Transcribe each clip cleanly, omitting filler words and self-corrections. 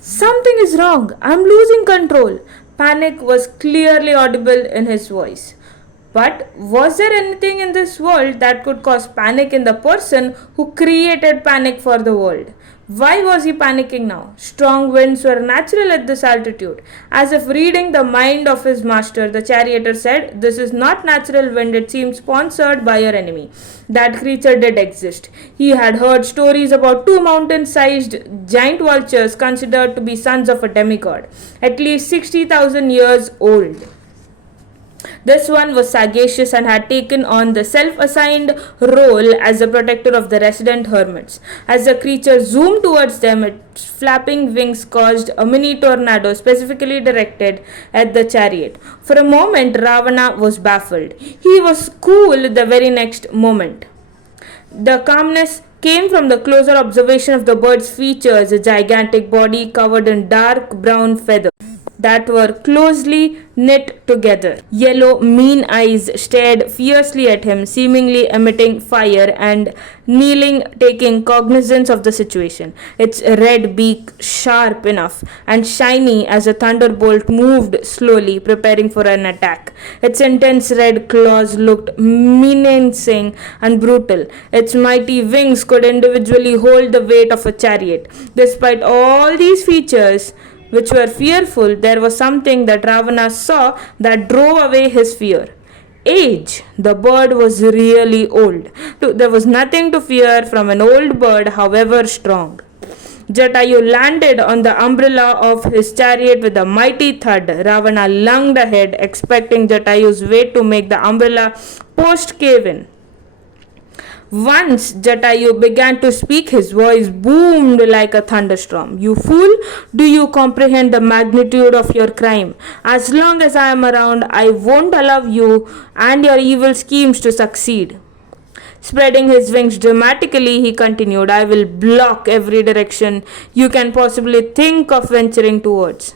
Something is wrong. I'm losing control. Panic was clearly audible in his voice. But was there anything in this world that could cause panic in the person who created panic for the world? Why was he panicking now? Strong winds were natural at this altitude. As if reading the mind of his master, the charioteer said, "This is not natural wind, it seems sponsored by your enemy." That creature did exist. He had heard stories about two mountain sized giant vultures considered to be sons of a demigod, at least 60,000 years old. This one was sagacious and had taken on the self-assigned role as the protector of the resident hermits. As the creature zoomed towards them, its flapping wings caused a mini tornado specifically directed at the chariot. For a moment, Ravana was baffled. He was cool the very next moment. The calmness came from the closer observation of the bird's features, a gigantic body covered in dark brown feathers that were closely knit together. Yellow, mean eyes stared fiercely at him, seemingly emitting fire, and kneeling, taking cognizance of the situation. Its red beak, sharp enough and shiny as a thunderbolt, moved slowly, preparing for an attack. Its intense red claws looked menacing and brutal. Its mighty wings could individually hold the weight of a chariot. Despite all these features, which were fearful, there was something that Ravana saw that drove away his fear. Age. The bird was really old. There was nothing to fear from an old bird, however strong. Jatayu landed on the umbrella of his chariot with a mighty thud. Ravana lunged ahead, expecting Jatayu's weight to make the umbrella post cave in. Once Jatayu began to speak, his voice boomed like a thunderstorm. "You fool! Do you comprehend the magnitude of your crime? As long as I am around, I won't allow you and your evil schemes to succeed." Spreading his wings dramatically, he continued, "I will block every direction you can possibly think of venturing towards."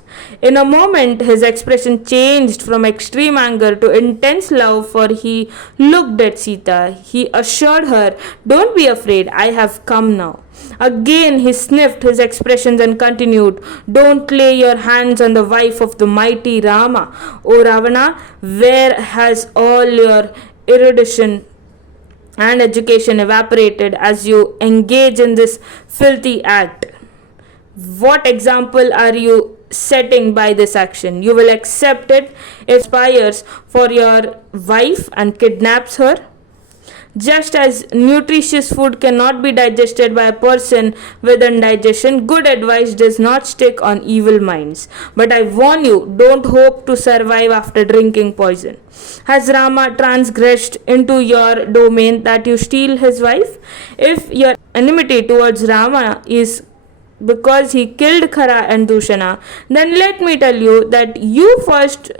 In a moment, his expression changed from extreme anger to intense love, for he looked at Sita. He assured her, "Don't be afraid, I have come now." Again, he sniffed his expressions and continued, "Don't lay your hands on the wife of the mighty Rama. O Ravana, where has all your erudition and education evaporated as you engage in this filthy act? What example are you setting by this action? You will accept it if aspires for your wife and kidnaps her? Just as nutritious food cannot be digested by a person with indigestion, good advice does not stick on evil minds. But I warn you, don't hope to survive after drinking poison. Has Rama transgressed into your domain that you steal his wife? If your enmity towards Rama is because he killed Khara and Dushana, then let me tell you that you first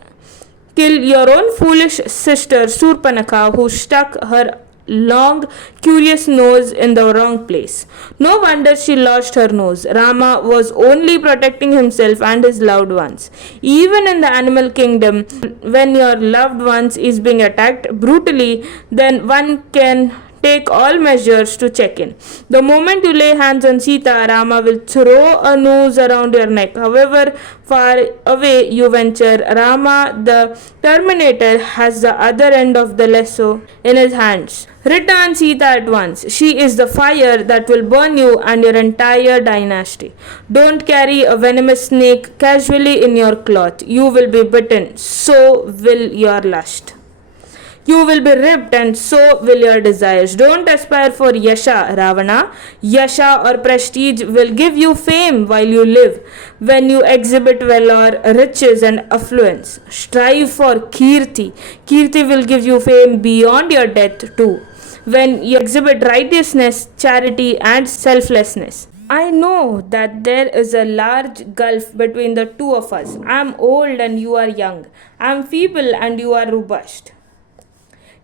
kill your own foolish sister Surpanakha, who stuck her long, curious nose in the wrong place. No wonder she lost her nose. Rama was only protecting himself and his loved ones. Even in the animal kingdom, when your loved ones is being attacked brutally, then one can take all measures to check in. The moment you lay hands on Sita, Rama will throw a noose around your neck. However far away you venture, Rama the Terminator has the other end of the lasso in his hands. Return Sita at once. She is the fire that will burn you and your entire dynasty. Don't carry a venomous snake casually in your cloth. You will be bitten, so will your lust. You will be ripped, and so will your desires. Don't aspire for Yasha, Ravana. Yasha or prestige will give you fame while you live, when you exhibit valor, riches, and affluence. Strive for Kirti. Kirti will give you fame beyond your death, too, when you exhibit righteousness, charity, and selflessness. I know that there is a large gulf between the two of us. I am old and you are young. I am feeble and you are robust.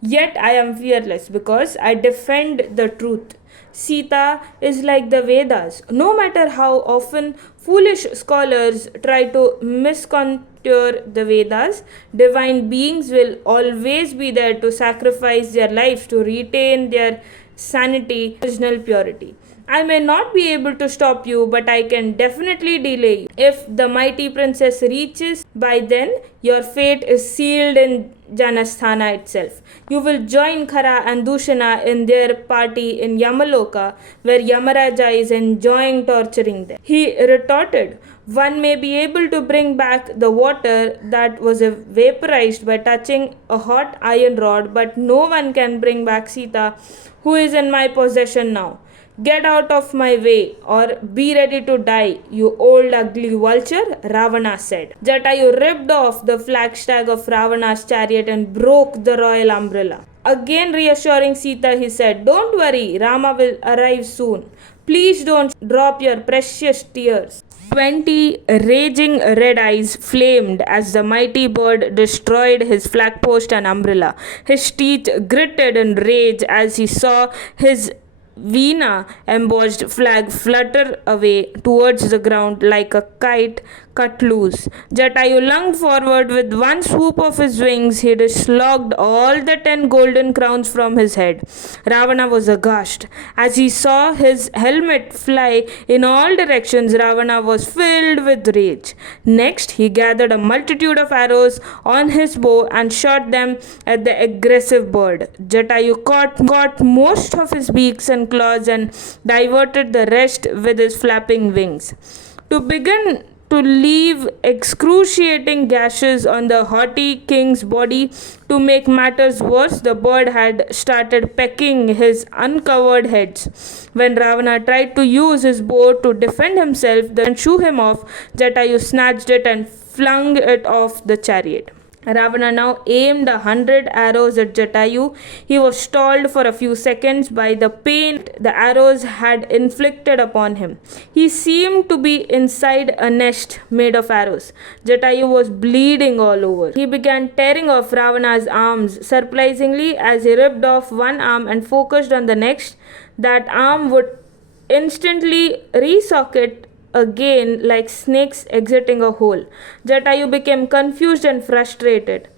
Yet I am fearless because I defend the truth. Sita is like the Vedas. No matter how often foolish scholars try to misconstrue the Vedas, divine beings will always be there to sacrifice their lives to retain their sanity, original purity. I may not be able to stop you, but I can definitely delay you. If the mighty princess reaches by then, your fate is sealed in Janasthana itself. You will join Khara and Dushana in their party in Yamaloka, where Yamaraja is enjoying torturing them. He retorted, one may be able to bring back the water that was vaporized by touching a hot iron rod, but no one can bring back Sita, who is in my possession now. Get out of my way or be ready to die, you old ugly vulture, Ravana said. Jatayu ripped off the flagstag of Ravana's chariot and broke the royal umbrella. Again reassuring Sita, he said, don't worry, Rama will arrive soon. Please don't drop your precious tears. 20 raging red eyes flamed as the mighty bird destroyed his flagpost and umbrella. His teeth gritted in rage as he saw his Veena embossed flag flutter away towards the ground like a kite cut loose. Jatayu lunged forward with one swoop of his wings. He dislodged all the 10 golden crowns from his head. Ravana was aghast. As he saw his helmet fly in all directions, Ravana was filled with rage. Next, he gathered a multitude of arrows on his bow and shot them at the aggressive bird. Jatayu caught most of his beaks and claws and diverted the rest with his flapping wings. To begin to leave excruciating gashes on the haughty king's body. To make matters worse, the bird had started pecking his uncovered heads. When Ravana tried to use his bow to defend himself and shoo him off, Jatayu snatched it and flung it off the chariot. Ravana now aimed 100 arrows at Jatayu. He was stalled for a few seconds by the pain the arrows had inflicted upon him. He seemed to be inside a nest made of arrows. Jatayu was bleeding all over. He began tearing off Ravana's arms. Surprisingly, as he ripped off one arm and focused on the next, that arm would instantly resocket again like snakes exiting a hole. Jatayu became confused and frustrated.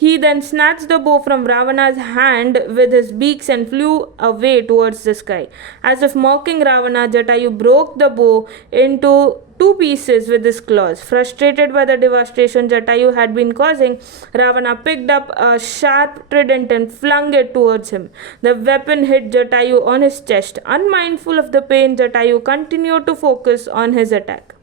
He then snatched the bow from Ravana's hand with his beaks and flew away towards the sky. As if mocking Ravana, Jatayu broke the bow into two pieces with his claws. Frustrated by the devastation Jatayu had been causing, Ravana picked up a sharp trident and flung it towards him. The weapon hit Jatayu on his chest. Unmindful of the pain, Jatayu continued to focus on his attack.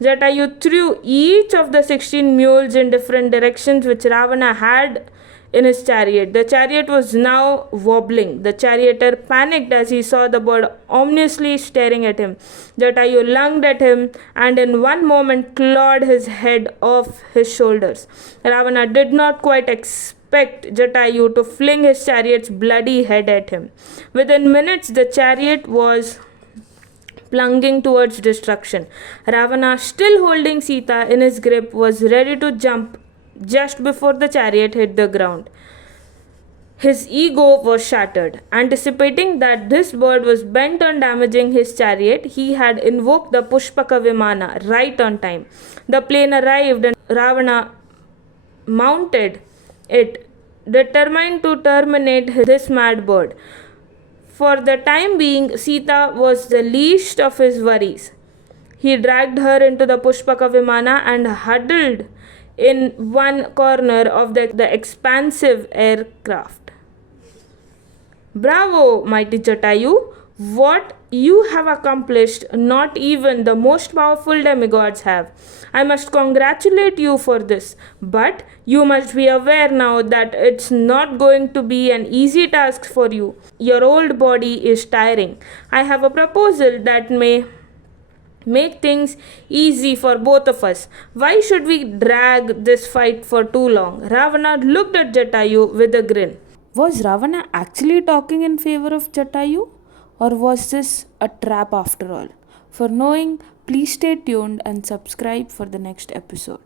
Jatayu threw each of the 16 mules in different directions which Ravana had in his chariot. The chariot was now wobbling. The charioteer panicked as he saw the bird ominously staring at him. Jatayu lunged at him and in one moment clawed his head off his shoulders. Ravana did not quite expect Jatayu to fling his chariot's bloody head at him. Within minutes, the chariot was plunging towards destruction. Ravana, still holding Sita in his grip, was ready to jump just before the chariot hit the ground. His ego was shattered. Anticipating that this bird was bent on damaging his chariot, he had invoked the Pushpaka Vimana right on time. The plane arrived and Ravana mounted it, determined to terminate this mad bird. For the time being, Sita was the least of his worries. He dragged her into the Pushpaka Vimana and huddled in one corner of the expansive aircraft. Bravo, mighty Jatayu! What you have accomplished, not even the most powerful demigods have. I must congratulate you for this, but you must be aware now that it's not going to be an easy task for you. Your old body is tiring. I have a proposal that may make things easy for both of us. Why should we drag this fight for too long? Ravana looked at Jatayu with a grin. Was Ravana actually talking in favor of Jatayu? Or was this a trap after all? For knowing, please stay tuned and subscribe for the next episode.